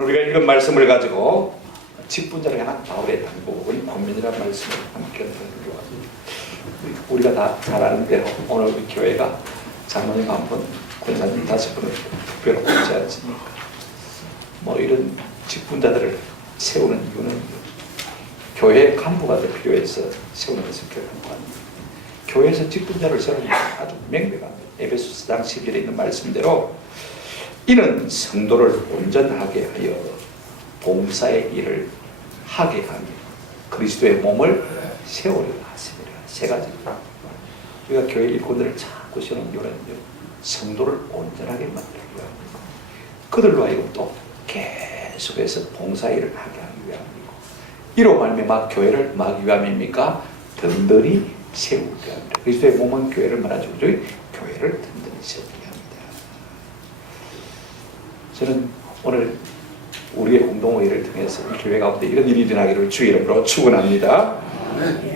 오늘 우리가 읽은 말씀을 가지고 직분자를 향한 바울의 당부는 권면이라는 말씀을 함께 들어가지고 우리가 다 잘 아는 대로 오늘 우리 교회가 장로님 한 분, 권사님 5분을 특별히 뽑지 않습니까? 뭐 이런 직분자들을 세우는 이유는 교회 간부가 더 필요해서 세우는 것을 결정한 겁니다. 교회에서 직분자를 세우는 게 아주 명백합니다. 에베소서 4장 11절에 있는 말씀대로 이는 성도를 온전하게 하여 봉사의 일을 하게 하며 그리스도의 몸을 세우려 하십니다. 세 가지입니다. 우리가 교회 일꾼들을 자꾸 세우는 이유는 성도를 온전하게 만들기 위함이고 그들로 하여금 또 계속해서 봉사의 일을 하게 하기 위함이고 이로 말미암아 교회를 막기 위함입니까? 든든히 세우기 위함입니다. 그리스도의 몸은 교회를 말하죠. 교회를 든든히 세우기 위함입니다. 저는 오늘 우리의 공동회의를 통해서 이 교회 가운데 이런 일이 일어나기를 주의 이름으로 축원합니다.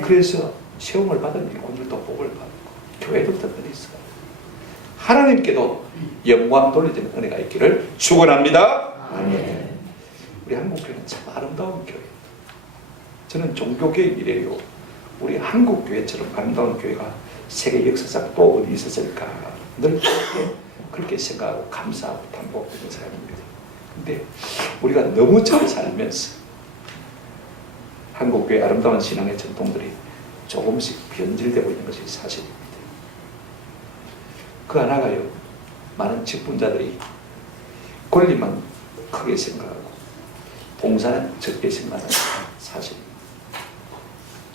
그래서 세움을 받은 일꾼들도 복을 받고 교회도 든든히 있어요. 하나님께도 영광 돌려지는 은혜가 있기를 축원합니다. 아멘. 우리 한국교회는 참 아름다운 교회. 저는 종교계의 미래요. 우리 한국교회처럼 아름다운 교회가 세계 역사상 또 어디 있었을까 늘 그렇게 생각하고 감사하고 담보하고 있는 사람입니다. 근데 우리가 너무 잘 살면서 한국교회 아름다운 신앙의 전통들이 조금씩 변질되고 있는 것이 사실입니다. 그 하나가요, 많은 직분자들이 권리만 크게 생각하고 봉사는 적게 생각하는 사실입니다.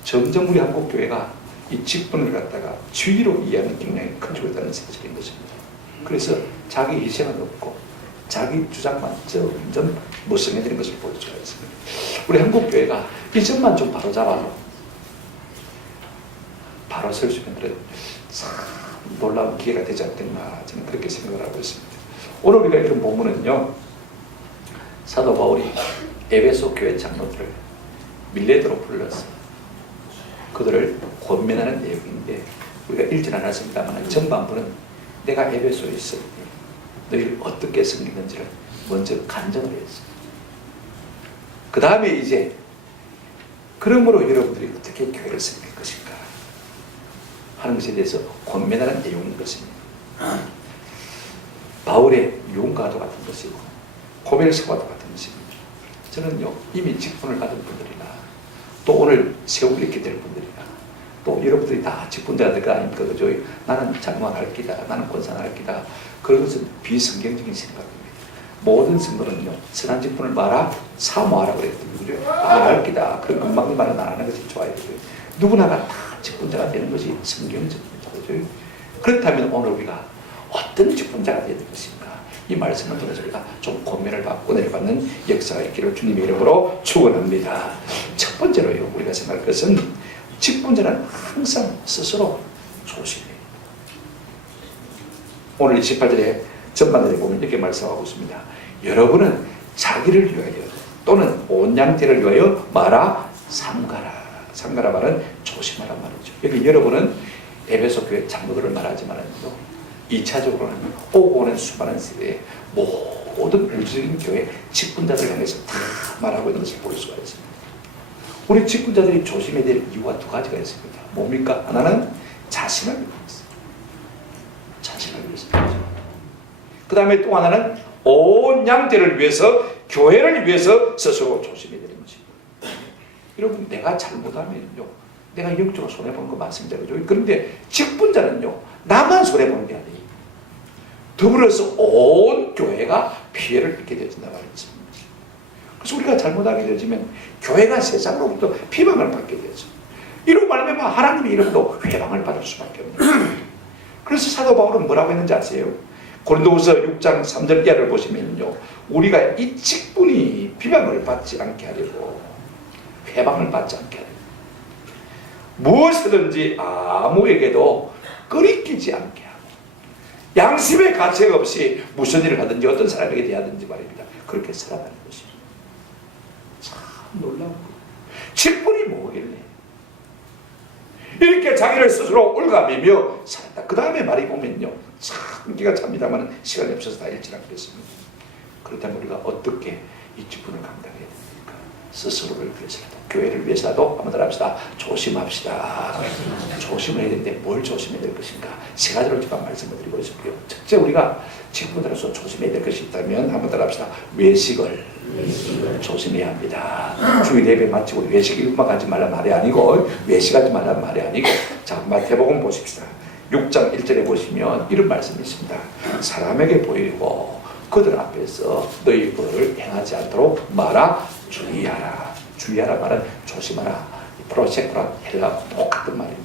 점점 우리 한국교회가 이 직분을 갖다가 주의로 이해하는 경향이 커지고 있다는 사실인 것입니다. 그래서 자기 희생은 없고 자기 주장만 점점 무성해지는 것을 볼 수가 있습니다. 우리 한국교회가 이 점만 좀 바로잡아도 바로 설 수 있는 참 놀라운 기회가 되지 않겠나 저는 그렇게 생각을 하고 있습니다. 오늘 우리가 읽은 본문은요, 사도 바울이 에베소 교회 장로들을 밀레도로 불러서 그들을 권면하는 내용인데 우리가 읽지는 않았습니다만 전반부는 내가 에베소에 있을 때 너희를 어떻게 섬기는지를 먼저 간증을 했어요. 그 다음에 이제 그러므로 여러분들이 어떻게 교회를 섬길 것인가 하는 것에 대해서 권면하는 내용인 것입니다. 바울의 유언과도 같은 것이고 고백서와도 같은 것입니다. 저는요, 이미 직분을 받은 분들이나 또 오늘 세우고 있게 될 분들이나 또 여러분들이 다 직분자들 아닙니까? 그죠? 나는 장로할 기다, 나는 권사할 기다. 그런 것은 비성경적인 생각입니다. 모든 성도는요, 선한 직분을 말아 사모하라 그랬거든요. 그죠? 할 기다. 그런 금방의 말은 안 하는 것이 좋아요. 그죠? 누구나가 다 직분자가 되는 것이 성경적입니다. 그죠? 그렇다면 오늘 우리가 어떤 직분자가 되는 것인가? 이 말씀을 통해서 우리가 좀 고민을 받고 내려받는 역사가 있기를 주님의 이름으로 축원합니다. 첫 번째로요, 우리가 생각할 것은 직분자는 항상 스스로 조심해요. 오늘 28절에 전반절에 보면 이렇게 말씀하고 있습니다. 여러분은 자기를 위하여 또는 온 양떼를 위하여 말아 삼가라. 삼가라 말은 조심하라 말이죠. 여기 여러분은 에베소 교회 장로들을 말하지만은요, 2차적으로는 오고 오는 수많은 세대의 모든 물질적인 교회 직분자들을 향해서 다 말하고 있는 것을 볼 수가 있습니다. 우리 직분자들이 조심해야 될 이유가 두 가지가 있습니다. 뭡니까? 하나는 자신을 위해서. 자신을 위해서. 그 다음에 또 하나는 온 양떼를 위해서, 교회를 위해서 스스로 조심해야 되는 것입니다. 여러분, 내가 잘못하면요, 내가 영적으로 손해보는 거 맞습니다. 그죠? 그런데 직분자는요, 나만 손해보는 게 아니에요. 더불어서 온 교회가 피해를 입게 되어진다 말이죠. 그래서 우리가 잘못하게 되어지면 교회가 세상으로부터 비방을 받게 되죠. 이로 말미암아 하나님의 이름으로 회방을 받을 수밖에 없는 거예요. 그래서 사도 바울은 뭐라고 했는지 아세요? 고린도후서 6장 3절 이하를 보시면요, 우리가 이 직분이 비방을 받지 않게 하려고, 회방을 받지 않게 하려고 무엇이든지 아무에게도 끄리끼지 않게 하고 양심의 가책 없이 무슨 일을 하든지 어떤 사람에게 대하든지 말입니다. 그렇게 살아가는 것입니다. 참 놀라운 거예요. 직분이 뭐길래 이렇게 자기를 스스로 올가매며 살았다. 그 다음에 말이 보면요, 참 기가 찹니다만 시간이 없어서 다 읽지 않겠습니다. 그렇다면 우리가 어떻게 이 직분을 감당해야 됩니까? 스스로를 위해서라도, 교회를 위해서라도 한번 더 합시다. 조심합시다. 조심을 해야 되는데 뭘 조심해야 될 것인가? 세 가지로 제가 말씀을 드리고 싶고요. 첫째, 우리가 직분으로서 조심해야 될 것이 있다면 한번 더 합시다. 외식을 조심해야 합니다. 주일 예배 마치고 외식 일만 가지 말란 말이 아니고, 외식하지 말란 말이 아니고, 자, 마태복음 보십시다. 6장 1절에 보시면 이런 말씀이 있습니다. 사람에게 보이고 그들 앞에서 너희 의를 행하지 않도록 말아 주의하라. 주의하라 말은 조심하라. 프로세코라 헬라 똑같은 말입니다.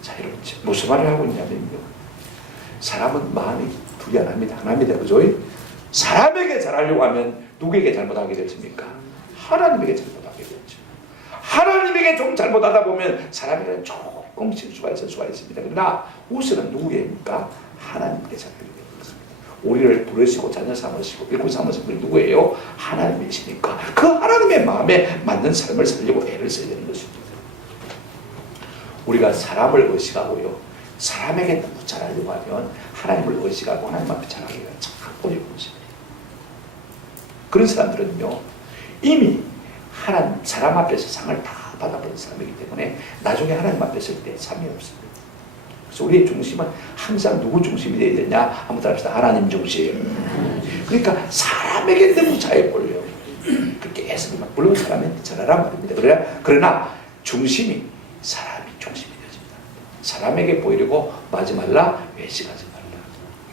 자, 여러분 무슨 말을 하고 있냐면요, 사람은 마음이 둘이 하나입니다. 하나입니다. 그죠? 사람에게 잘하려고 하면 누구에게 잘못하게 되십니까? 하나님에게 잘못하게 되죠. 하나님에게 좀 잘못하다 보면 사람에게는 조금 실수가 있을 수가 있습니다. 그러나 우선은 누구입니까? 하나님께 잘하게 되는 것입니다. 우리를 부르시고 자녀 삼으시고 일꾼 삼으신 분이 누구예요? 하나님이시니까 그 하나님의 마음에 맞는 삶을 살려고 애를 써야 되는 것입니다. 우리가 사람을 의식하고요, 사람에게 너무 잘하려고 하면 하나님을 의식하고 하나님 앞에 잘하기가 참 어려운 것입니다. 그런 사람들은요, 이미 사람 앞에서 상을 다 받아버린 사람이기 때문에 나중에 하나님 앞에 설 때 삶이 없습니다. 그래서 우리의 중심은 항상 누구 중심이 되어야 되냐? 한번 더 합시다. 하나님 중심. 그러니까 사람에게 너무 잘해보려고 그렇게 애쓰면, 물론 사람한테 잘하란 말입니다. 그러나 중심이 사람이 중심이 되어집니다. 사람에게 보이려고 마지 말라, 외식하지 말라.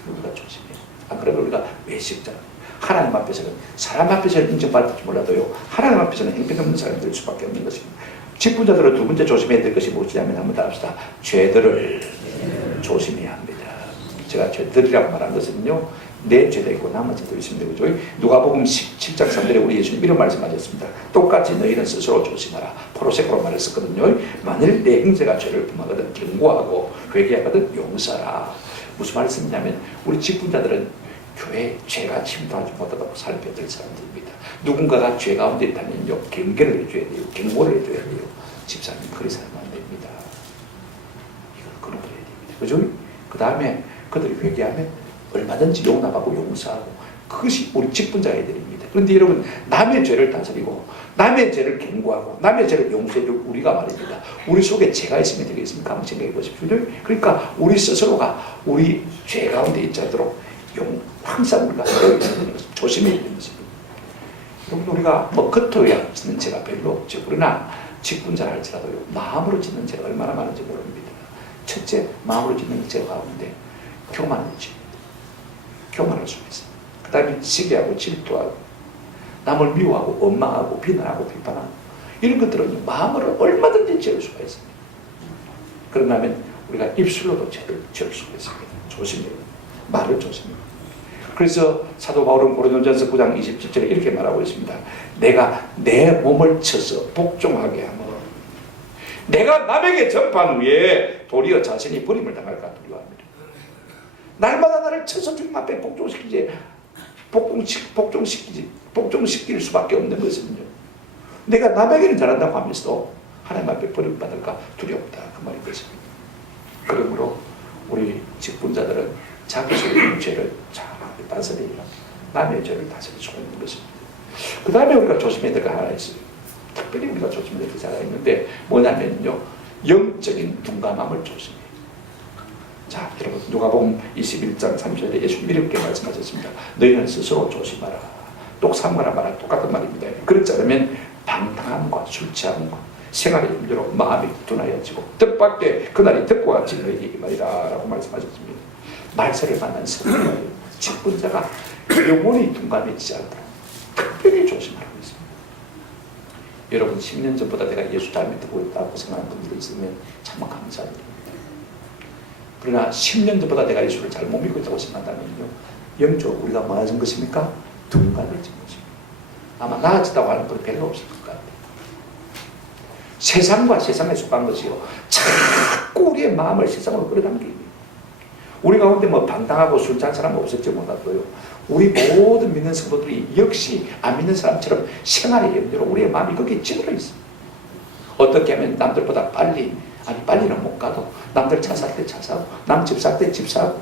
이거 우리가 조심해요. 안 그러면 우리가 외식자, 하나님 앞에서는, 사람 앞에서는 인정받을지 몰라도요, 하나님 앞에서는 형편없는 사람이 될 수밖에 없는 것입니다. 직분자들은 두 번째 조심해야 될 것이 무엇이냐면 한번 더 합시다. 죄들을 조심해야 합니다. 제가 죄들이라고 말한 것은요, 내 죄도 있고 남의 죄도 있습니다. 그죠? 누가복음 17장 3절에 우리 예수님 이런 말씀하셨습니다. 똑같이 너희는 스스로 조심하라. 포로세코로 말했었거든요. 만일 내 형제가 죄를 범하거든 경고하고 회개하거든 용서하라. 무슨 말씀이냐면 우리 직분자들은 교회에 죄가 침투하지 못하도록 살펴야 될 사람들입니다. 누군가가 죄 가운데 있다면요, 경계를 해줘야 돼요. 경고를 해줘야 돼요. 집사님 그리 살면 안 됩니다. 이걸 끊어버려야 됩니다. 그죠? 그 다음에 그들이 회개하면 얼마든지 용납하고 용서하고, 그것이 우리 직분자의 일입니다. 그런데 여러분, 남의 죄를 다스리고 남의 죄를 경고하고 남의 죄를 용서해줄 우리가 말입니다. 우리 속에 죄가 있으면 되겠습니까? 한번 생각해 보십시오. 그러니까 우리 스스로가 우리 죄 가운데 있지 않도록 항상 우리가 조심해야 되는 것입니다. 여러분, 우리가 뭐 겉으로야 짓는 죄가 별로 없죠. 그러나 직분자를 할지라도요, 마음으로 짓는 죄가 얼마나 많은지 모릅니다. 첫째, 마음으로 짓는 죄 가운데 교만을 짓습니다. 교만할 수가 있습니다. 그 다음에 시기하고 질투하고 남을 미워하고 원망하고 비난하고 비판하고, 이런 것들은 마음으로 얼마든지 지을 수가 있습니다. 그러면 우리가 입술로도 죄를 지을 수가 있습니다. 조심해요. 말을 조심해요. 그래서 사도 바울은 고린도전서 9장 27절에 이렇게 말하고 있습니다. 내가 내 몸을 쳐서 복종하게 하면 내가 남에게 전파한 후에 도리어 자신이 버림을 당할까 두려워합니다. 날마다 나를 쳐서 주님 앞에 복종시킬 수밖에 없는 것은요, 내가 남에게는 잘한다고 하면서도 하나님 앞에 버림받을까 두렵다, 그 말인 것입니다. 그러므로 우리 직분자들은 자기 속의 죄를 잘 다스리고 남의 죄를 다스리고 있는 것입니다. 그 다음에 우리가 조심해야 될 거 하나 있어요. 특별히 우리가 조심해야 될 것이 하나 있는데 뭐냐면요, 영적인 둔감함을 조심해요. 자, 여러분, 누가복음 21장 30절에 예수님이 이렇게 말씀하셨습니다. 너희는 스스로 조심하라. 똑 삼가라 말아, 똑같은 말입니다. 그렇지 않으면 방탕함과 술 취함과 생활의 염려로 마음이 둔하여지고 뜻밖의 그날이 득과 같이 너희에게 말이라 라고 말씀하셨습니다. 말세를 만난 성도예요. 직분자가 영혼이 둔감해지지 않도록 특별히 조심하라고 있습니다. 여러분, 10년 전보다 내가 예수 잘 믿고 있다고 생각하는 분들이 있으면 참 감사합니다. 그러나 10년 전보다 내가 예수를 잘 못 믿고 있다고 생각한다면요, 영적으로 우리가 뭐 하는 것입니까? 둔감해진 것입니다. 아마 나아지다고 하는 분은 별로 없을 것 같아요. 세상과 세상에 속한 것이요, 자꾸 우리의 마음을 세상으로 끌어당깁니다. 우리 가운데 뭐 방탕하고 술 취한 사람 없을지 몰라도요, 우리 모든 믿는 성도들이 역시 안 믿는 사람처럼 생활의 염려로 우리의 마음이 거기에 찌들어 있습니다. 어떻게 하면 남들보다 빨리는 못 가도 남들 차 살 때 차 사고 남 집 살 때 집 사고,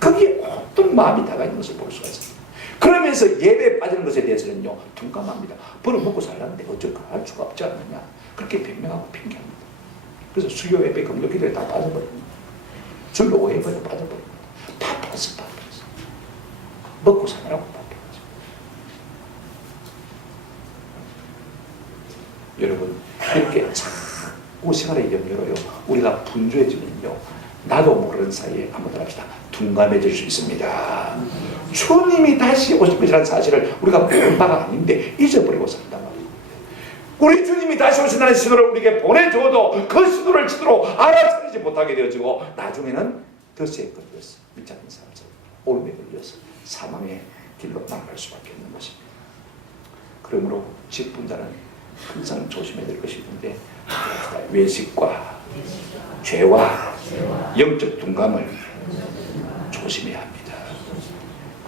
거기에 어떤 마음이 다가 있는 것을 볼 수가 있습니다. 그러면서 예배에 빠지는 것에 대해서는요 둔감합니다. 벌어먹고 살라는데 어쩔까 할 수가 없지 않느냐 그렇게 변명하고 핑계합니다. 그래서 수요 예배 금요 기도에 다 빠져버립니다. 줄로 오해버려 빠져버립니다. 바빠서 먹고 사느라고 바빠가지고. 여러분 이렇게 자꾸 생활의 연결로요 우리가 분주해지면요 나도 모르는 사이에 한번 합시다 둔감해질 수 있습니다. 주님이 다시 오실 것이라는 사실을 우리가 모르는 바가 아닌데 잊어버리고 산단 말입니다. 우리 주님이 다시 오신다는 신호를 우리에게 보내줘도 그 신호를 제대로 알아차리지 못하게 되어지고 나중에는 덫에 걸려서 믿지 않는 사람처럼 올무에 걸려서 사망의 길로 나아갈 수밖에 없는 것입니다. 그러므로 직분자는 항상 조심해야 될 것이 있는데 외식과 죄와 영적 둔감을 조심해야 합니다.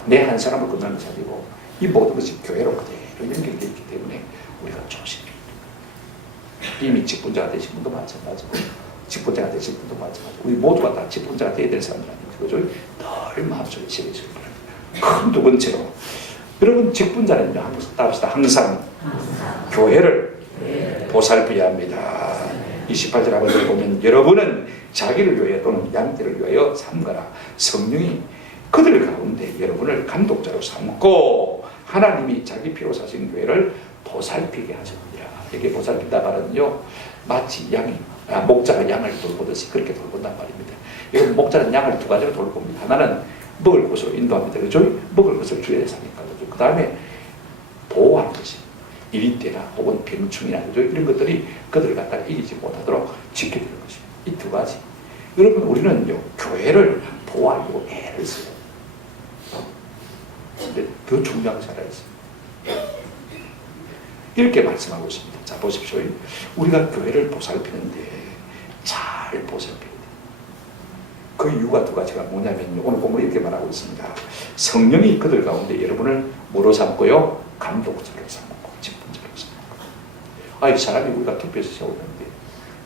내 한 사람을 끝나는 것이 아니고 이 모든 것이 교회로 그대로 연결되어 있기 때문에 우리가 조심해야 합니다. 이미 직분자가 되신 분도 마찬가지고 직분자가 되신 분도 마찬가지고 우리 모두가 다 직분자가 되어야 될 사람들 아닙니까? 그죠? 늘 마음속에 새기시기 바랍니다. 큰 두 번째로 여러분 직분자는요 항상 교회를 보살펴야 합니다. 28절 하반절을 보면 여러분은 자기를 위하여 또는 양떼를 위하여 삼가라. 성령이 그들 가운데 여러분을 감독자로 삼고 하나님이 자기 피로 사신 교회를 보살피게 하셨느니라. 이게 보살핀다 말은요 마치 목자가 양을 돌보듯이 그렇게 돌본단 말입니다. 여러분 목자는 양을 두 가지로 돌봅니다. 하나는 먹을 곳으로 인도합니다. 그렇죠? 먹을 것을 주의해야 하니까. 그 다음에 보호하는 것이 일이 때나 혹은 병충이나 그죠? 이런 것들이 그들을 갖다 이기지 못하도록 지켜주는 것입니다. 이 두 가지. 여러분 우리는요 교회를 보호하려고 애를 써요. 근데 더 중요한 것이 하나 있습니다. 이렇게 말씀하고 있습니다. 자 보십시오. 우리가 교회를 보살피는데 잘 보살펴야 돼요. 그 이유가 두 가지가 뭐냐면요. 오늘 본문이 이렇게 말하고 있습니다. 성령이 그들 가운데 여러분을 뭐로 삼고요? 감독자로 삼고 직분자로 삼고. 이 사람이 우리가 투표해서 세우는데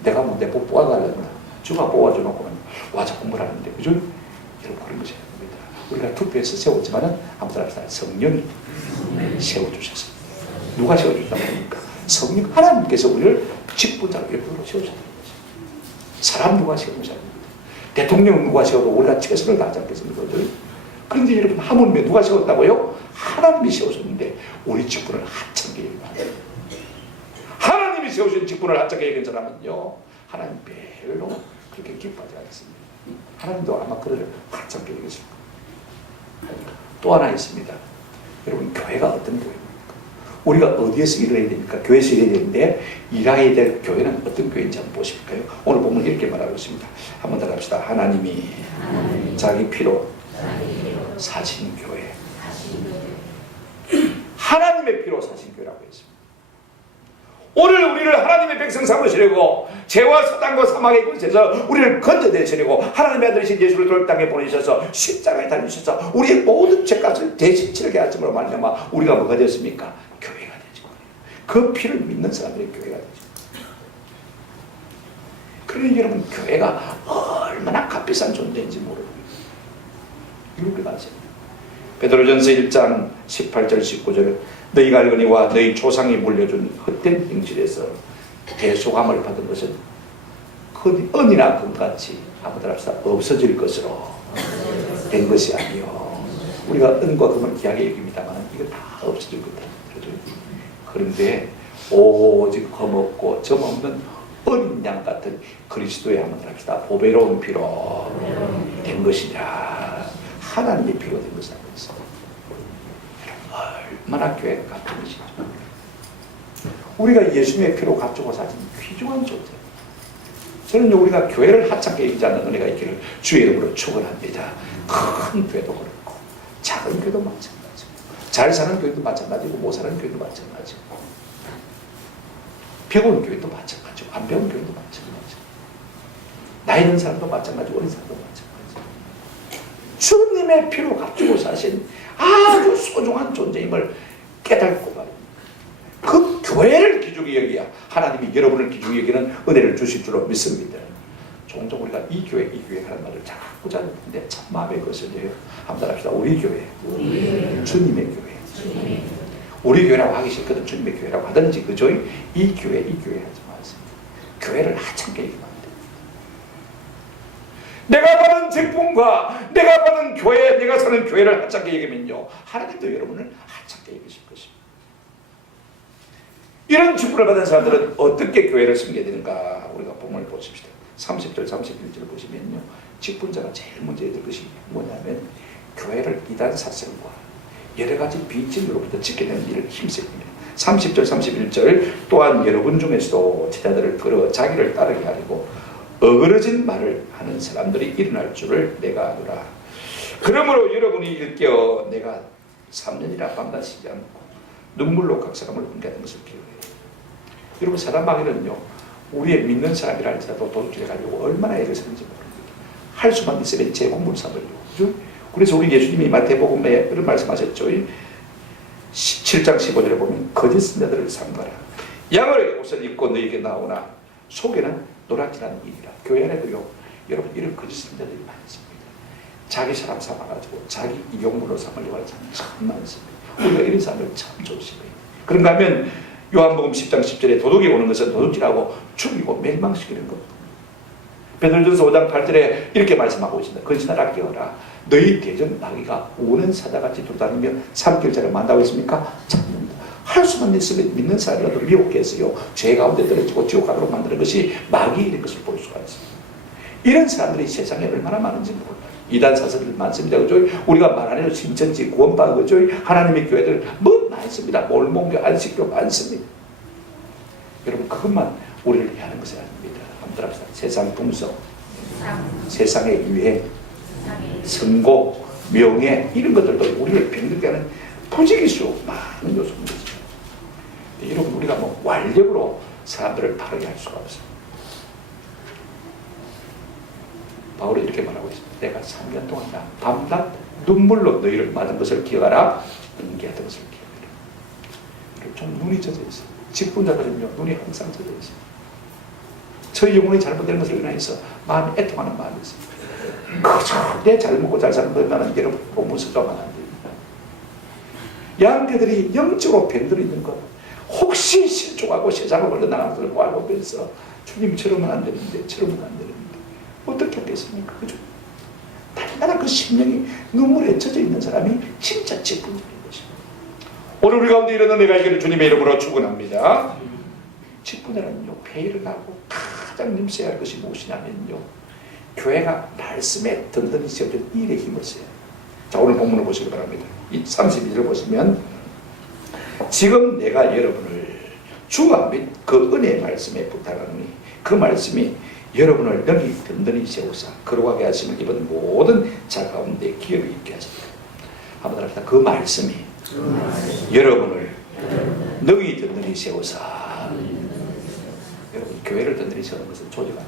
내가 뭐 내 복 뽑아달란다. 주가 뽑아줘놓고는 와 자꾸 뭘 하는데 그죠? 여러분 그런 것이 아닙니다. 우리가 투표해서 세웠지만은 아무튼 합시다. 성령이 세워주셨습니다. 누가 세워주셨단 말입니까? 성령 하나님께서 우리를 직분자로 여러분으로 세우셨다는 거죠. 사람 누가 세우는 사람입니다. 대통령 누가 세워도 우리가 최선을 다하지 않겠습니까? 그런데 여러분 하물며 누가 세웠다고요? 하나님이 세우셨는데 우리 직분을 하찮게 여기면 하나님이 세우신 직분을 하찮게 여기는 사람은요 하나님 별로 그렇게 기뻐하지 않습니다. 하나님도 아마 그들을 하찮게 여기실 겁니다. 또 하나 있습니다. 여러분 교회가 어떤 교회입니까? 우리가 어디에서 일을 해야 됩니까? 교회에서 일해야 되는데 일해야 될 교회는 어떤 교회인지 한번 보실까요? 오늘 보면 이렇게 말하고 있습니다. 한번 더 갑시다. 하나님이 자기 피로 사신 교회. 하나님의 피로 사신 교회라고 했습니다. 오늘 우리를 하나님의 백성 삼으시려고 죄와 사단과 사망의 곳에서 우리를 건져내시려고 하나님의 아들이신 예수를 돌 땅에 보내셔서 십자가에 달리셔서 우리의 모든 죄값을 대신 치르게 하심으로 말미암아 우리가 뭐가 되었습니까? 교회가 되죠. 그 피를 믿는 사람들이 교회가 되죠. 그러니 여러분 교회가 얼마나 값비싼 존재인지 모르고 이걸 우리가 아세요. 베드로전서 1장 18절 19절 너희가 알거니와 너희 조상이 물려준 헛된 행실에서 대속함을 받은 것은 그 은이나 금같이 아무들 합시다 없어질 것으로 된 것이 아니요. 우리가 은과 금을 귀하게 여깁니다만 이거 다 없어질 거다. 그런데 오직 검없고 점없는 어린 양 같은 그리스도의 아무들 합시다 보배로운 피로 된 것이냐. 하나님의 피로 된 것이 아니었어요. 얼마나 교회가 값진 것이죠. 우리가 예수님의 피로 값주고 사신 귀중한 존재. 저는요 우리가 교회를 하찮게 여기지 않는 은혜가 있기를 주의 이름으로 축원합니다. 큰 교회도 그렇고 작은 교회도 마찬가지고 잘 사는 교회도 마찬가지고 못 사는 교회도 마찬가지고 배운 교회도 마찬가지고 안 배운 교회도 마찬가지고 나이 든 사람도 마찬가지고 어린 사람도 마찬가지고 주님의 피로 값주고 사신 아주 소중한 존재임을 깨닫고 말입니다. 그 교회를 기중히 여기야 하나님이 여러분을 기중히 여기는 은혜를 주실 줄로 믿습니다. 종종 우리가 이 교회 하는 말을 자꾸 자는데 참 마음에 거슬려요. 한번 합시다. 우리 교회, 주님의 교회. 우리 교회라고 하기 싫거든. 주님의 교회라고 하든지 그죠? 이 교회 하지 마세요. 교회를 하찮게 얘기합니다. 내가 받은 직분과 내가 받은 교회, 내가 사는 교회를 하찮게 얘기하면요, 하나님도 여러분을 하찮게 얘기하실 것입니다. 이런 직분을 받은 사람들은 어떻게 교회를 섬겨야 되는가? 우리가 본문을 보십시다. 30절 31절 보시면요, 직분자가 제일 먼저 해야 될 것이 뭐냐면 교회를 이단 사슬과 여러 가지 비진으로부터 지켜내는 일을 힘써야 됩니다. 30절 31절 또한 여러분 중에서도 제자들을 들어 자기를 따르게 하려고 어그러진 말을 하는 사람들이 일어날 줄을 내가 아노라. 그러므로 여러분이 일깨어 내가 3년이나 밤낮 쉬지 않고 눈물로 각 사람을 훈계하는 것을 기억해요. 여러분, 사단 마귀는요, 우리의 믿는 사람이라 할지라도 도둑질해가지고 얼마나 애를 쓰는지 모릅니다. 할 수만 있으면 제공물 삼으려고. 그죠? 그래서 우리 예수님이 마태복음에 그런 말씀하셨죠. 7장 15절에 보면 거짓 선자들을 삼가라. 양을 옷을 입고 너에게 나오나 속에는 노랗지라는 일이라. 교회 안에도요, 여러분, 이런 거짓 선자들이 많습니다. 자기 사람 삼아가지고 자기 이용물로 삼으려고 하는 사람이 참 많습니다. 우리가 이런 사람을 참 조심해요. 그런가 하면 요한복음 10장 10절에 도둑이 오는 것은 도둑질하고 죽이고 멸망시키는 것. 베드로전서 5장 8절에 이렇게 말씀하고 있습니다. 근신하라 깨어라. 너희 대전 마귀가 우는 사자같이 돌아다니며 삼킬자를 만다고 했습니까? 참습니다. 할 수만 있으면 믿는 사람이라도 미혹해서요, 죄 가운데 떨어지고 지옥 가도록 만드는 것이 마귀인 것을 볼 수가 있습니다. 이런 사람들이 세상에 얼마나 많은지 몰라요. 이단 사슬들 많습니다. 그죠? 우리가 말하는 신천지, 구원파, 그죠? 하나님의 교회들 뭐 많습니다. 몰몬교, 안식교 많습니다. 여러분, 그것만 우리를 위하는 것이 아닙니다. 한번 합시다. 세상 풍속, 세상의 유행, 선고, 명예, 이런 것들도 우리를 병들게 하는 부지기수 많은 요소입니다. 여러분, 우리가 뭐 완력으로 사람들을 바르게 할 수가 없어요. 바울이 이렇게 말하고 있습니다. 내가 3년 동안 밤낮 눈물로 너희를 맞은 것을 기억하라. 은기하던 것을 기억하라. 좀 눈이 젖어 있어요. 직분자들은요, 눈이 항상 젖어 있어요. 저희 영혼이 잘못된 것을 인하여서 마음이 애통하는 마음이 있습니다. 그저 내 잘 먹고 잘 사는 것만은 여러분 너무 무서워하면 안 됩니다. 양떼들이 영적으로 병들어 있는 것, 혹시 실족하고 세상을 걸러나가는 것을 알고 그래서 주님처럼은 안 되는데, 저러면 안 되는데 어떻게 하겠습니까? 그죠? 단단한 그 심령이 눈물에 젖어 있는 사람이 진짜 직분자인 것입니다. 오늘 우리 가운데 일어난 내가 이기를 주님의 이름으로 축원합니다. 직분자는요, 회의를 하고 가장 nim새야 할 것이 무엇이냐면요, 교회가 말씀에 든든히 세워진 일에 힘을 써요. 자, 오늘 본문을 보시기 바랍니다. 이 32절을 보시면 지금 내가 여러분을 주가 및 그 은혜의 말씀에 부탁하노니 그 말씀이 여러분을 능히 든든히 세우사 거룩하게 하심을 입은 모든 자 가운데 기업이 있게 하십니다. 한번 합시다. 그 말씀이 여러분을 능히 든든히 세우사. 여러분, 교회를 든든히 세우는 것은 조직 아닙니다.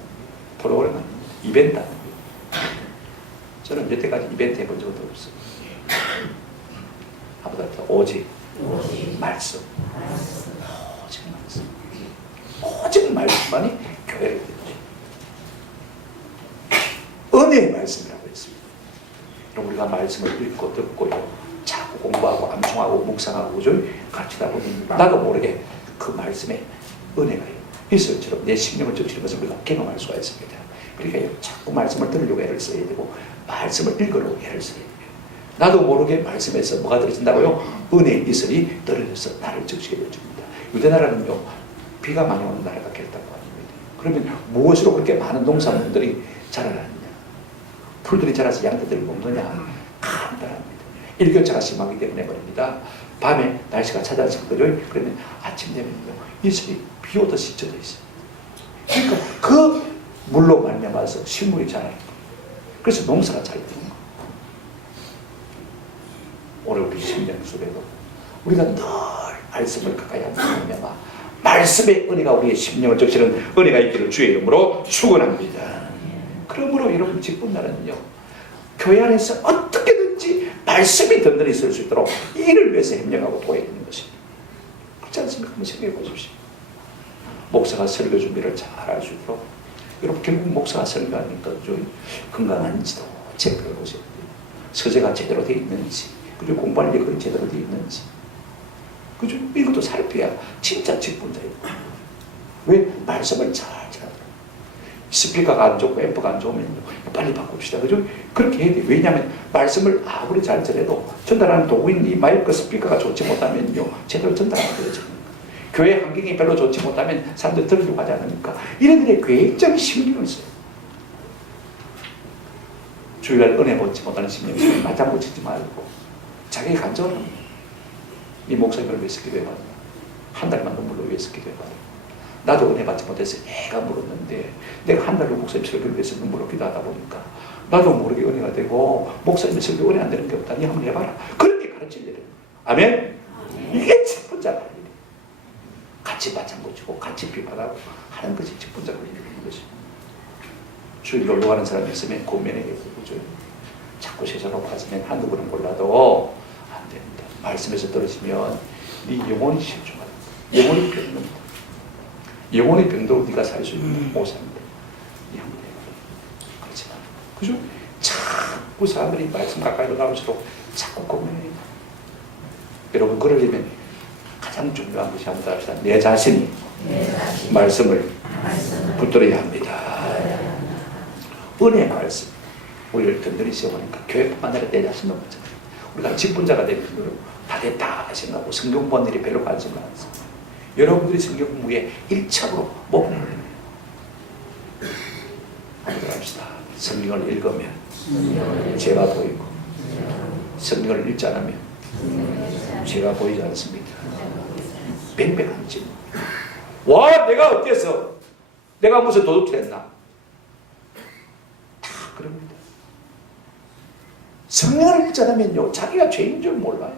프로그램 아닙니다. 이벤트 아닙니다. 저는 여태까지 이벤트 해본 적도 없어요. 한번 합시다. 오직 말씀. 오직 말씀. 오직 말씀만이 교회를 은혜의 말씀이라고 했습니다. 우리가 말씀을 읽고 듣고요, 자꾸 공부하고 암송하고 묵상하고 그죠? 가르치다 보니 나도 모르게 그 말씀에 은혜가 이슬처럼 내 심령을 적시는 것을 우리가 경험할 수가 있습니다. 그러니까 자꾸 말씀을 들으려고 애를 써야 되고 말씀을 읽으려고 애를 써야 돼요. 나도 모르게 말씀에서 뭐가 들어진다고요? 은혜의 이슬이 떨어져서 나를 적시게 해줍니다. 유대나라는요, 비가 많이 오는 나라가 됐다고 합니다. 그러면 무엇으로 그렇게 많은 농산물들이 자라나느냐? 풀들이 자라서 양떼들을 먹느냐? 간단합니다. 일교차가 심하기 때문에 말입니다. 밤에 날씨가 차가워서 거죠. 그러면 아침 되면요, 이슬이 비 오듯이 젖어 있어요. 그러니까 그 물로 말미암아서 식물이 자라는 거예요. 그래서 농사가 잘 되는 거예요. 오늘 우리 심령 속에도 우리가 늘 말씀을 가까이 하는 말미암아 말씀의 은혜가 우리의 심령을 적시는 은혜가 있기를 주의 이름으로 축원합니다. 그러므로 여러분, 직분자는요, 교회 안에서 어떻게든지 말씀이 든든히 있을 수 있도록 이를 위해서 협력하고 도와야 되는 것입니다. 그렇지 않습니까? 한번 생각해 보십시오. 목사가 설교 준비를 잘 할 수 있도록 여러분 결국 목사가 설교하니까 건강한지도 체크해 보셔야 돼요. 서재가 제대로 되어 있는지, 그죠? 공부할 여건이 제대로 되어 있는지, 그죠? 이것도 살펴야 진짜 직분자예요. 왜? 말씀을 잘 전하더라고요. 스피커가 안 좋고 앰프가 안 좋으면 빨리 바꿉시다. 그죠? 그렇게 해야 돼요. 왜냐하면 말씀을 아무리 잘 전해도 전달하는 도구인 이 마이크 스피커가 좋지 못하면요, 제대로 전달 안 되죠. 교회 환경이 별로 좋지 못하면 사람들이 들으려고 하지 않으니까 이런 일에 굉장히 신경을 써요. 주일날 은혜 받지 못하는 신경을 맞장구 치지 말고 자기 간절함, 이 목사님을 위해서 기도해봐요. 한 달만 눈물로 위해서 기도해봐요. 나도 은혜 받지 못해서 애가 물었는데 내가 한 달로 목사님 설교를 위해서 눈물로 기도하다 보니까 나도 모르게 은혜가 되고 목사님 설교 은혜 안 되는 게 없다니 한번 해봐라. 그렇게 가르치려고. 아멘? 이게 직분자가 아니에요. 같이 맞장구 치고 같이 비판하고 하는 것이 직분자가 이루는 것입니다. 주일 놀러 가는 사람이 있으면 고민해 보죠. 자꾸 세상으로 빠지면 한두 번은 몰라도 안 됩니다. 말씀에서 떨어지면 네 영혼이 실종한다. 영혼이 병든다. 영혼의 병도 네가 살 수 있는 못 삽니다. 그렇지만 그죠? 자꾸 사람들이 말씀 가까이로 나올수록 자꾸 고민해요. 여러분 그러려면 가장 중요한 것이 한번 합시다. 내 자신이 말씀을 붙들어야 합니다. 은혜의 말씀 우리를 든든히 세우니까 교회뿐만 아니라 내 자신도 마찬가지입니다. 우리가 직분자가 되면 다 됐다 생각하고 성경 본 일이 별로 관심을 안 씁니다. 여러분들이 성경 공부에 1차로 목표를 내요. 한번 합시다. 성경을 읽으면 죄가 보이고 성경을 읽지 않으면 죄가 보이지 않습니다. 뱅뱅한 질문. 와, 내가 어땠어? 내가 무슨 도둑질 했나? 다 그럽니다. 성경을 읽지 않으면요, 자기가 죄인 줄 몰라요.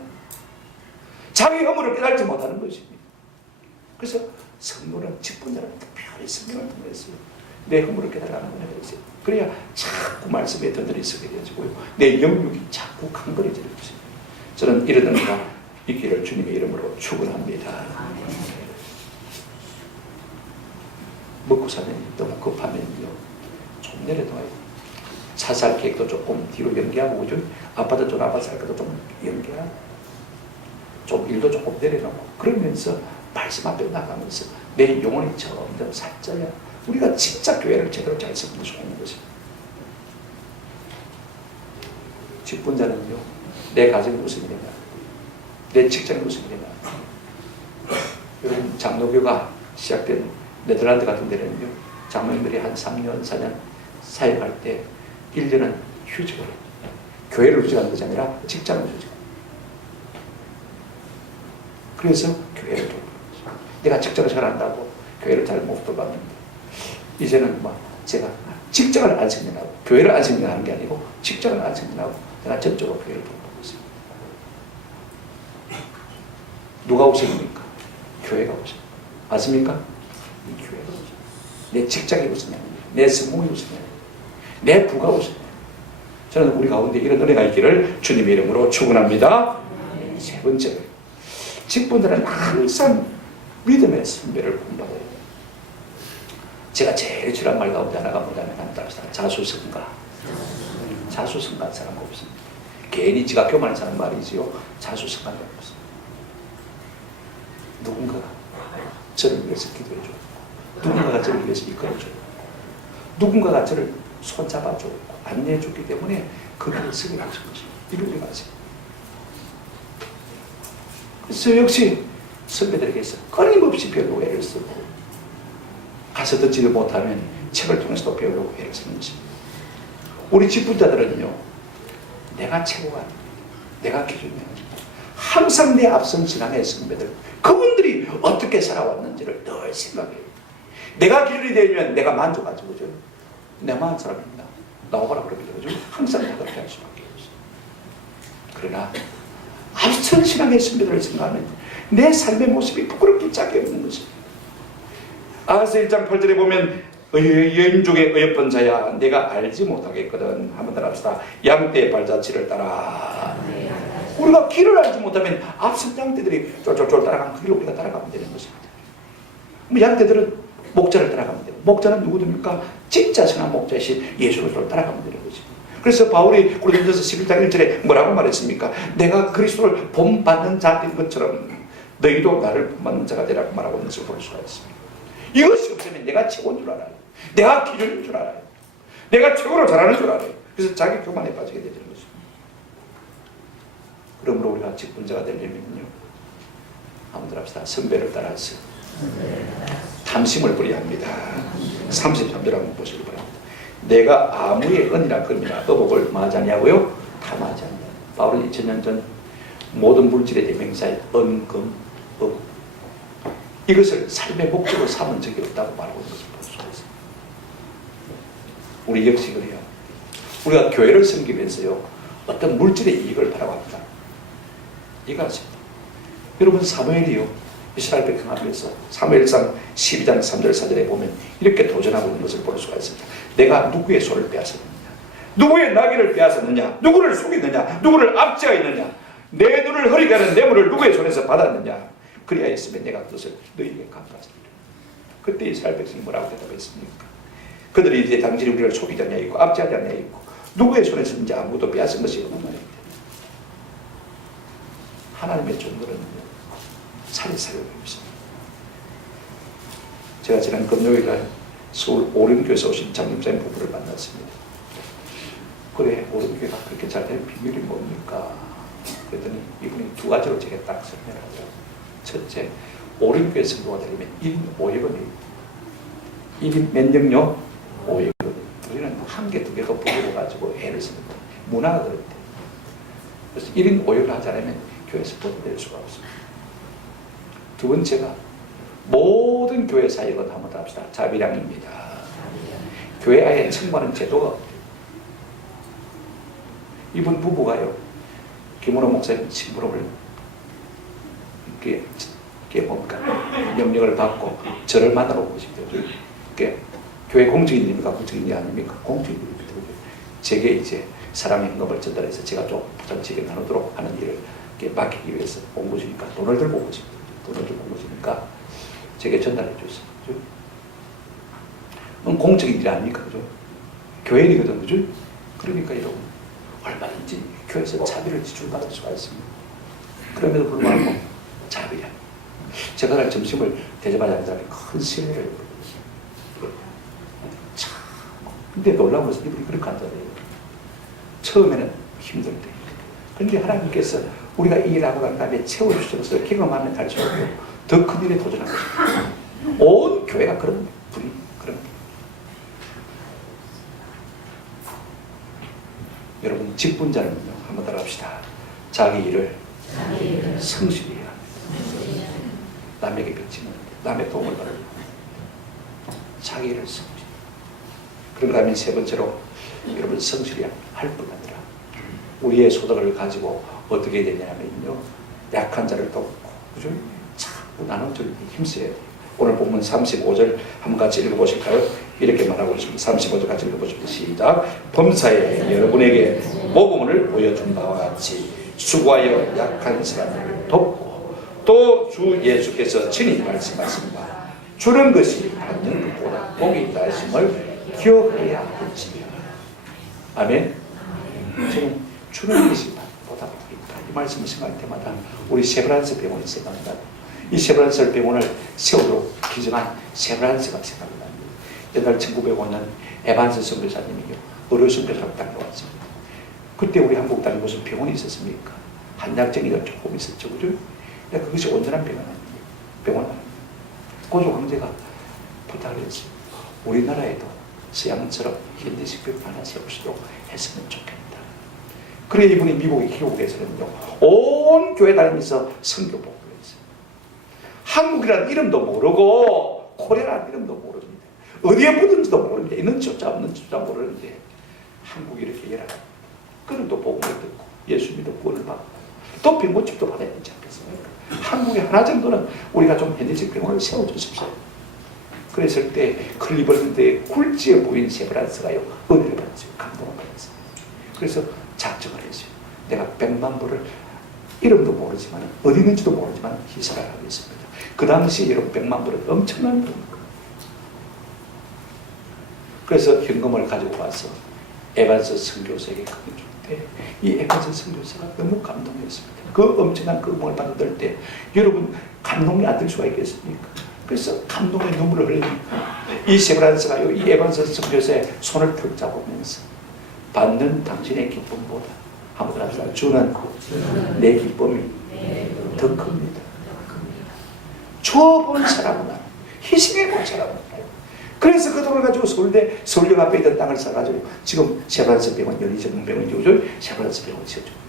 자기 허물을 깨닫지 못하는 것입니다. 그래서 성령은 직분자는 특별히 성령을 통해서 내 허물을 깨달아가는 은혜가 있어요. 그래야 자꾸 말씀에 든든히 서게 되어지고요. 내 영육이 자꾸 강건해지는 것입니다. 저는 이런 은혜가 있기를 주님의 이름으로 축원합니다. 먹고 사는 너무 급하면요, 좀 내려놔요. 사살 계획도 조금 뒤로 연기하고, 그죠? 아파트 쪽 아파트 살 것도 좀 연기하고, 좀 일도 조금 내려놓고, 그러면서 말씀 앞에 나가면서 내 영혼이 점점 살쪄야 우리가 진짜 교회를 제대로 잘 섬길 수 있는 것입니다. 직분자는요, 내 가정이 무슨 일이냐, 내 직장이 무슨 일이냐. 여러분, 장로교가 시작된 네덜란드 같은 데는요, 장로님들이 한 3년, 4년 사역할 때 1년은 휴직을 해요. 교회를 휴직하는 것이 아니라 직장을 휴직해요. 그래서 교회를 돕는 거죠. 내가 직장을 잘 한다고 교회를 잘 못 돌봤는데 이제는 제가 직장을 안 승진하고 교회를 안 승진하는 게 아니고 직장을 안 승진하고 내가 전적으로 교회를 돕고 있습니다. 누가 우선입니까? 교회가 우선. 맞습니까? 이 교회가 우선. 내 직장이 우선이 아니에요. 내 성공이 우선이 아니에요. 내 부가 우선이에요. 저는 우리 가운데 이런 은혜가 있기를 주님의 이름으로 축원합니다. 세 번째로, 직분들은 항상 믿음의 선배를 공부해요. 제가 제일 싫어하는 말 가운데 하나가 뭐냐면 자수성가. 자수성가한 사람 없습니다. 괜히 지가 교만한 사람 말이지요. 자수성가한 사람 없습니다. 누군가가 저를 위해서 기도해주고, 누군가가 저를 위해서 이끌어주고, 누군가가 저를 손잡아주고 안내해주기 때문에 그 길을 서게 하신 것입니다. 이루게 하세요. 그래서 역시 선배들에게서 끊임없이 배우고 애를 쓰고, 가서 듣지를 못하면 책을 통해서도 배우려고 애를 쓰는 것입니다. 우리 직분자들은요, 내가 최고가 아닙니다. 내가 기준이 아닙니다. 항상 내 앞선 신앙의 선배들, 그분들이 어떻게 살아왔는지를 늘 생각해요. 내가 기준이 되면 내가 만족하지, 그죠? 내만 사람입니다. 나오거라 그럽니다. 그죠? 항상 다 그렇게 할 수밖에 없어요. 그러나 앞선 신앙의 선배들을 생각하면 내 삶의 모습이 부끄럽기 짝이 없는 것입니다. 아가서 1장 8절에 보면 여인족의 어여쁜 자야 내가 알지 못하겠거든. 한번 더 합시다. 양떼의 발자취를 따라. 우리가 길을 알지 못하면 앞선 양떼들이 쫄쫄쫄 따라가면 그 길을 우리가 따라가면 되는 것입니다. 양떼들은 목자를 따라가면 됩니다. 목자는 누구입니까? 진짜 선한 목자이신 예수 그리스도를 따라가면 되는 거죠. 그래서 바울이 고린도전서 11장 1절에 뭐라고 말했습니까? 내가 그리스도를 본받는 자인 것처럼 너희도 나를 본받는 자가 되라고 말하고 있는 것을 볼 수가 있습니다. 이것이 없으면 내가 최고인 줄 알아요. 내가 기준인 줄 알아요. 내가 최고로 잘하는 줄 알아요. 그래서 자기 교만에 빠지게 되는 거죠. 그러므로 우리가 직분자가 되려면요, 한번 합시다. 선배를 따라서 탐심을 버려야 합니다. 33절 한번 보시기 바랍니다. 내가 아무의 은이나 금이나 의복을 마하냐고요? 탐하지 않냐. 바울은 2000년 전 모든 물질의 대명사인 은, 금, 업, 이것을 삶의 목적으로 삼은 적이 없다고 말하고 있는 것을 볼 수가 있습니다. 우리 역시 그래요. 우리가 교회를 섬기면서요, 어떤 물질의 이익을 바라봅니다. 이거 아십니까? 여러분, 사무엘이요, 이스라엘 백성 앞에서 사무엘상 12장 3절 4절에 보면 이렇게 도전하고 있는 것을 볼 수가 있습니다. 내가 누구의 손을 빼앗았느냐? 누구의 나귀를 빼앗았느냐? 누구를 속였느냐? 누구를 압제하였느냐? 내 눈을 흐리게 하는 뇌물을 누구의 손에서 받았느냐? 그리하였으면 내가 그것을 너희에게 갚았으리라. 그때 이스라엘 백성이 뭐라고 대답했습니까? 그들이 이제 당신이 우리를 속이지 않냐 있고 압제하지 않냐 있고 누구의 손에서 이제 아무것도 빼앗은 것이 없는 말입니다. 하나님의 종들은 살이살이 있습니다. 제가 지난 금요일날 서울 오륜교에서 오신 장님사님 부부를 만났습니다. 그래, 오륜교가 그렇게 잘 되는 비밀이 뭡니까? 그랬더니 이분이 두 가지로 제게 딱 설명을 하더라고요. 첫째, 오륜교회 성도가 되려면 1인 5역은 1인 몇 영요? 5역은. 우리는 한 개, 두 개가 부부로 가지고 애를 쓰는 거예요. 문화가 그렇대. 그래서 1인 5역을 하지 않으면 교회에서 벗어날 수가 없습니다. 두 번째가 모든 교회 사역은 한번 더 합시다. 자비량입니다. 교회 안에 청구하는 제도가 없대요. 이분 부부가요, 김원호 목사님 심부름을 이게 뭡니까? 명령을 받고 저를 만나러 오고 싶대요. 교회 공직인입니까? 공직인이 아닙니까? 공직인입니다. 제게 이제 사랑의 헌금을 전달해서 제가 좀 부장직에 나누도록 하는 일을 맡기기 위해서 온 것이니까 돈을 들고 오고 싶대요. 돈을 들고 온 것이니까 제게 전달해 줬어요. 그죠? 공적인 일 아닙니까? 그죠? 교회인이거든, 그죠? 그러니까 여러분, 얼마든지 교회에서 자비를 지출받을 수가 있습니다. 그럼에도 불구하고 자비야. 제가 그날 점심을 대접하자는 사람이 큰 신뢰를 해요. 참. 근데 놀라운 것은 이분이 그렇게 한다네요. 처음에는 힘들 때. 그런데 하나님께서 우리가 이 일하고 난 다음에 채워주셔서 경험하면 갈수록 더 큰 일에 도전하는 것입니다. 온 교회가 그런 분이 그런 분. 여러분, 직분자는요, 한번 따라합시다. 자기 일을 성실히 해야 합니다. 남에게 빚지는, 남의 도움을 받으려 자기 일을 성실히. 그런가 하면 세 번째로, 여러분, 성실히 할 뿐 아니라 우리의 소득을 가지고 어떻게 되냐면요, 약한 자를 돕고, 그죠? 자꾸 나눠줄 힘써야 돼요. 오늘 본문 35절 한번 같이 읽어보실까요? 이렇게 말하고 있습니다. 35절 같이 읽어보십니다. 시작. 범사에 여러분에게 모범을 보여준 바와 같이 수고하여 약한 사람을 돕고 또 주 예수께서 친히 말씀하신다. 주는 것이 받는 것보다 복이 있다 하심을 기억해야 할지며. 아멘. 저는 주는 것이 보다 복이 있다. 이 말씀을 생각할 때마다 우리 세브란스 병원이 생각납니다. 이 세브란스 병원을 세우도록 기증한 세브란스가 생각납니다. 옛날 1905년 에반스 선교사님이요, 의료 선교사로 다녀왔습니다. 그때 우리 한국 땅에 무슨 병원이 있었습니까? 한약쟁이가 조금 있었죠, 그죠? 근데 그것이 온전한 병원 아닙니다. 병원 아닙니다. 고조 황제가 부탁을 했어요. 우리나라에도 서양처럼 현대식 병원 하나 세우시도록 했으면 좋겠다. 그래 이분이 미국에 기국에서는요, 온 교회 다니면서 선교 복음을 했어요. 한국이라는 이름도 모르고 코리아라는 이름도 모릅니다. 어디에 묻은지도 모릅니다. 있는지조차 없는지조차 모르는데 한국이 이렇게 열하고 그는 또 복음을 듣고 예수 믿어 구원을 받고 또 병고집도 받아야 되지 않겠습니까? 한국에 하나 정도는 우리가 좀 현대적 병원을 세워주십시오. 그랬을 때 클리블랜드의 굴지의 부인 세브란스가요, 은혜를 받았어요. 감동을 받았어요. 그래서 작정을 했어요. 내가 100만 불을 이름도 모르지만 어디 있는지도 모르지만 희생을 하겠습니다. 그 당시 여러분 100만 불은 엄청난 돈입니다. 그래서 현금을 가지고 와서 에반스 선교사에게 그걸 줬대. 이 에반스 선교사가 너무 감동했습니다. 그 엄청난 그 음을 받을 때 여러분 감동이 안 들 수가 있겠습니까? 그래서 감동의 눈물을 흘리니까 이 세브란스가요, 이 에반스 선교사의 손을 푹 잡으면서 받는 당신의 기쁨보다 아무도 안 주는 내 기쁨이 더 큽니다. 줘본 사람은 알아요. 희생해본 사람은 알아요. 그래서 그 돈을 가지고 서울역 앞에 있던 땅을 사가지고 지금 세브란스 병원, 연희전문 병원, 요즘 세브란스 병원 세워주고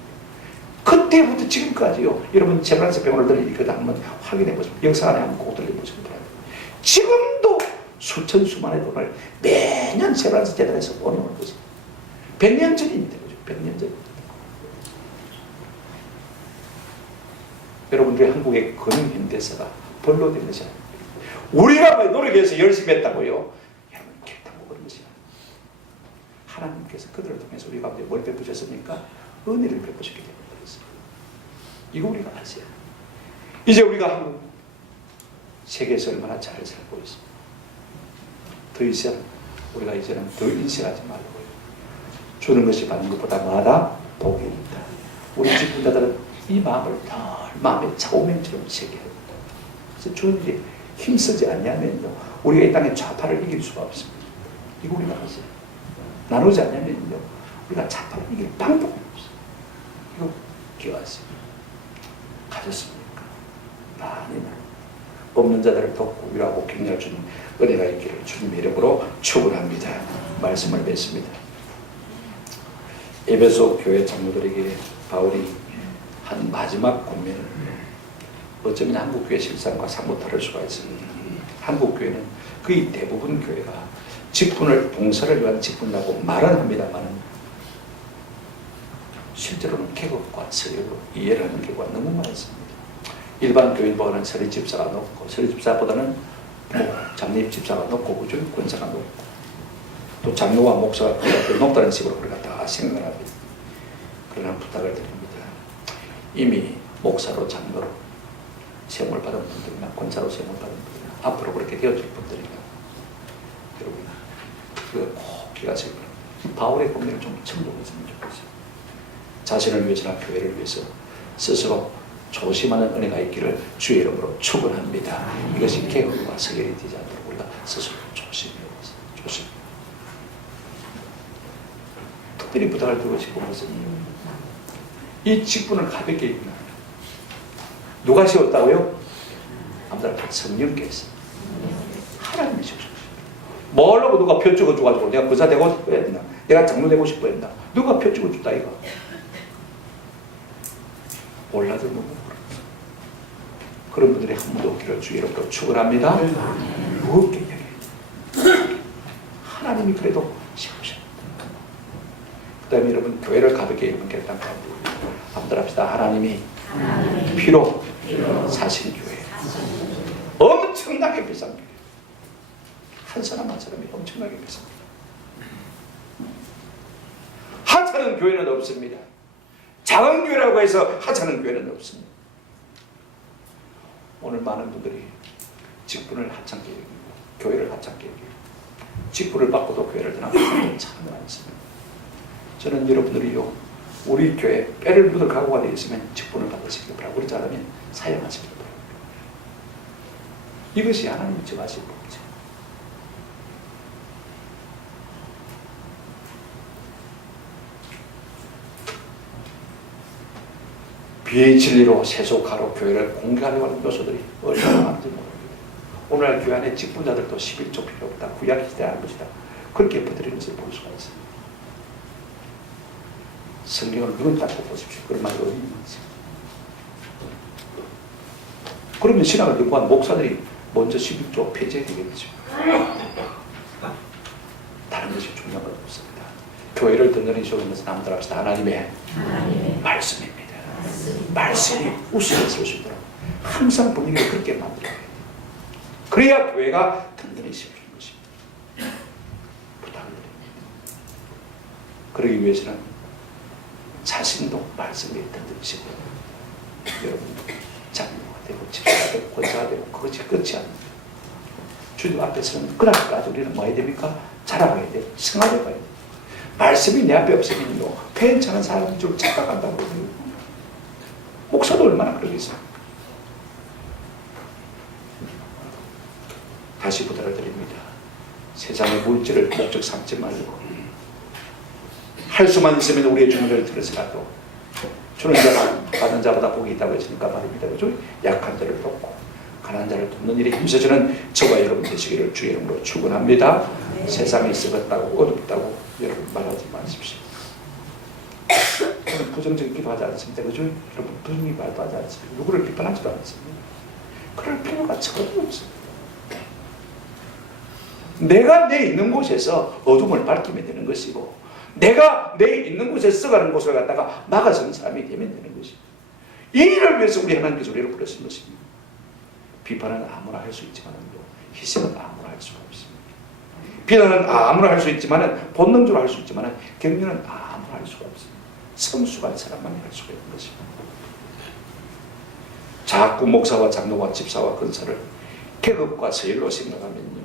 그때부터 지금까지요. 여러분 세브란스 병원을 들리니까 한번 확인해 보시면 역사 안에 한번 꼭 들려보시면 돼요. 지금도 수천 수만의 돈을 매년 세브란스 재단에서 모으는 것이 100년 전입니다. 100년 전입니다. 여러분들이 한국의 근육 현대사가 벌로 된 것이 아닙니다. 우리가 노력해서 열심히 했다고요. 여러분 결단 먹은 것이 아닙니다. 하나님께서 그들을 통해서 우리 가운데 뭘 베푸셨습니까? 은혜를 베푸셨기 때문에 그렇습니다. 이거 우리가 아세요. 이제 우리가 한국 세계에서 얼마나 잘 살고 있습니다. 더 이상 우리가 이제는 더 인식하지 말고요. 주는 것이 받는 것보다 마다 복이 있다. 우리 직분자들은 이 마음을 늘 마음의 차오면처럼 새겨야 합니다. 그래서 주는 일에 힘쓰지 않냐면요, 우리가 이 땅의 좌파를 이길 수가 없습니다. 이거 우리가 아세요. 나누지 않냐면요, 우리가 좌파를 이길 방법이 없어요. 이거 기억하세요. 가졌습니까? 많이 없는 자들을 돕고 위로하고 격려할 주는 은혜가 있기를 주님의 이름으로 축원합니다. 말씀을 맺습니다. 에베소 교회 장로들에게 바울이 한 마지막 권면을 어쩌면 한국교회 실상과 사뭇 다를 수가 있습니다. 한국교회는 거의 대부분 교회가 직분을 봉사를 위한 직분이라고 말은 합니다만 실제로는 계급과 서열로 이해를 하는 경우가 너무 많습니다. 일반 교인보다는 서리집사가 높고 서리집사보다는 장립집사가 높고 권사가 높고 또 장로와 목사가 높다는 식으로 우리가 다 생각을 합니다. 그러나 부탁을 드립니다. 이미 목사로 장로로 세움을 받은 분들이나 권사로 세움을 받은 분들이나 앞으로 그렇게 되어질 분들이나 여러분 그거 꼭 기가세요. 바울의 권면을 좀 청독했으면 좋겠어요. 자신을 위해서나 교회를 위해서 스스로 조심하는 은혜가 있기를 주의 이름으로 축원합니다. 이것이 개혁과 서열이 되지 않도록 우리가 스스로 조심해야 돼요. 조심. 특별히 부탁을 드리고 싶은 것은 이 직분을 가볍게 입는 누가 세웠다고요? 아무튼 성령께서 하나님이 세우셨어요. 뭐라고 누가 표 찍어줘가지고 내가 부사 되고 싶어 했나? 내가 장로 되고 싶어 했나? 누가 표 찍어줬다 이거? 몰라도 너무 그런 분들이 한 분도 없기를 주의 이름으로 축원합니다. 무겁게 이야기해요. 하나님이 그래도 세우셨다. 그 다음에 여러분 교회를 가볍게 입는 결단과 한번 합시다. 하나님이 피로 사신 교회 엄청나게 비싼 교회 한 사람 한 사람이 엄청나게 비쌉니다. 하찮은 교회는 없습니다. 작은 교회라고 해서 하찮은 교회는 없습니다. 오늘 많은 분들이 직분을 하찮게 여기고 교회를 하찮게 여기고 직분을 받고도 교회를 떠나는 분들이 참 많습니다. 저는 여러분들이요 우리 교회 뼈를 묻을 각오가 되어 있으면 직분을 받으시기 바라고 그렇지 않으면 사용하시기 바랍니다. 이것이 하나님이 정하신 법이죠. 비의 진리로 세속화로 교회를 공개하려고 하는 요소들이 얼마나 많은지 모릅니다. 오늘날 교회 안에 직분자들도 11조 필요 없다. 구약 시대에 한 것이다. 그렇게 퍼뜨리는지 볼 수가 있습니다. 성경을 눈을 닫고 보십시오. 그런 말이 어디 있는지. 그러면 신학을 연구한 목사들이 먼저 11조 폐지해야 되겠죠. 다른 것이 중요한 건 없습니다. 교회를 든든히 세우는 것은 남들 합시다. 하나님의 말씀입니다. 말씀이 우선에 설 수 있도록 항상 분위기를 그렇게 만들어야 돼요. 그래야 교회가 든든히 세워지는 것입니다. 부탁을 드립니다. 그러기 위해서는 자신도 말씀에 든든히 세워야 됩니다. 여러분 장로가 되고 집사가 되고 권사가 되고 그것이 끝이 아닙니다. 주님 앞에서는 그날까지 우리는 뭐 해야 됩니까? 자라가야 돼. 승화돼 가야 돼. 말씀이 내 앞에 없으면요, 괜찮은 사람인 줄 착각한다고 그래요. 목사도 얼마나 그러겠어요. 다시 부탁을 드립니다. 세상의 물질을 목적 삼지 말고 할 수만 있으면 우리의 주문을 들으시라도 주는 자가 받은 자보다 복이 있다고 했으니까 말입니다. 그죠? 약한 자를 돕고 가난한 자를 돕는 일에 힘써주는 저와 여러분 되시기를 주의 이름으로 축원합니다. 세상이 썩었다고 어둡다고 여러분 말하지 마십시오. 저는 부정적인 기도하지 않습니다. 그죠? 여러분 부정적인 말도 하지 않습니다. 누구를 비판하지도 않습니다. 그럴 필요가 전혀 없습니다. 내가 내 있는 곳에서 어둠을 밝히면 되는 것이고 내가 내 있는 곳에 썩어가는 곳을 갖다가 막아서는 사람이 되면 되는 것입니다. 이 일을 위해서 우리 하나님께서 우리를 부르신 것입니다. 비판은 아무나 할 수 있지만 희생은 아무나 할 수가 없습니다. 비난은 아무나 할 수 있지만 본능적으로 할 수 있지만 격려는 아무나 할 수가 없습니다. 성숙한 사람만 할 수가 있는 것입니다. 자꾸 목사와 장로와 집사와 근사를 계급과 서열로 생각하면요,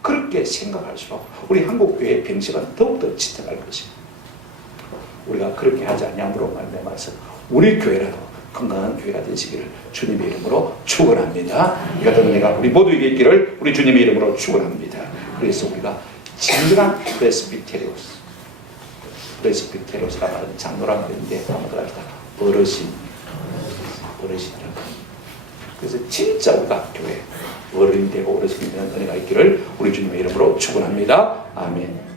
그렇게 생각할수록 우리 한국교회의 병세가 더욱더 짙어갈 것입니다. 우리가 그렇게 하지 않냐므로 말미암아서 우리 교회라도 건강한 교회가 되시기를 주님의 이름으로 축원합니다. 이 같은 은혜가 우리 모두에게 있기를 우리 주님의 이름으로 축원합니다. 그래서 우리가 진정한 프레스비테로스라 말하는 장로라는 말인데 아무도 합시다. 어르신이라고. 그래서 진짜 우리가 교회 어른이 되고 어르신이 되는 은혜가 있기를 우리 주님의 이름으로 축원합니다. 아멘.